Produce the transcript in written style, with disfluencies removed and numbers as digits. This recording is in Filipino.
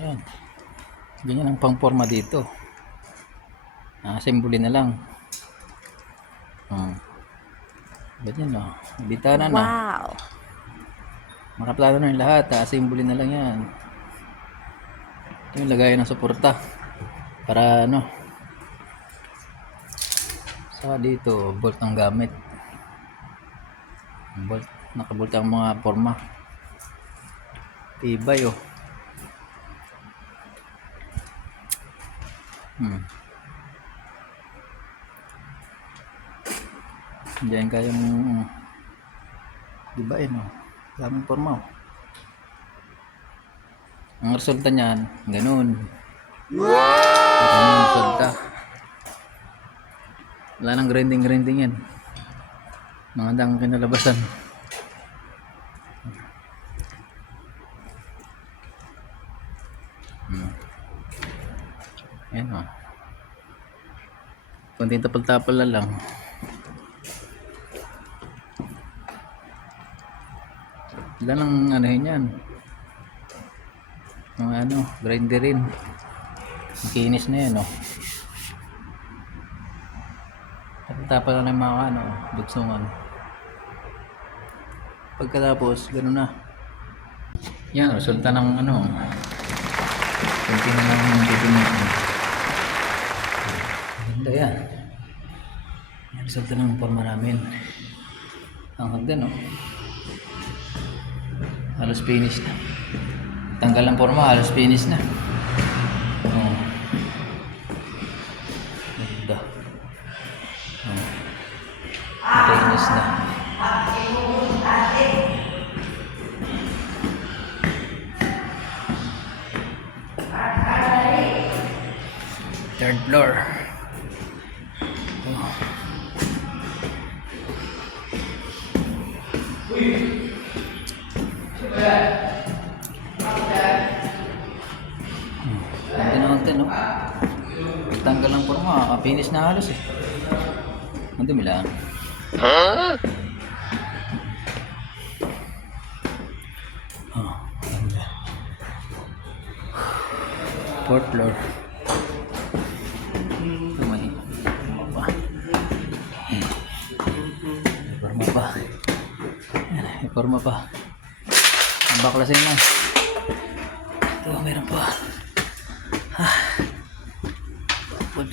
Ayan. Ganyan ang pangporma dito. Assembly na lang. Ganyan o. Bitana na. Wow! Nakaplano na yung lahat. Assembly na lang yan. Ito yung lagayan ng suporta. Para ano. Saka dito, bolt ang gamit. Bolt. Nakabolt ang mga forma. Tibay o. Diyan kayong dibain o. Daming forma o. Ang resulta niyan, ganun. Ganun ang resulta. Wala nang grinding yan. Magandang kinalabasan. Ayan o. Kunting tapal-tapal na lang. Wala nang anahin yan. Mga ano, grinderin. Makinis na yan o. Tapal na yung mga ano, dugsungan. Pagkatapos, gano'n na. Yan, resulta ng ano. Kunti na lang titingnan. Ganda yan. Yan, resulta ng forma namin. Ang hagdan o. Halos finish na. Tanggal ang forma, halos finish na. Oh. Ganda. Oh. Finish na. Third floor. Oh. Ganda no? Tanggal ang forma, finish na halos eh. Ang dumi lang. Oh, ganda. Fourth floor. May forma pa. May forma pa. May forma pa. Ang baklasin na. Ito, meron pa. Good.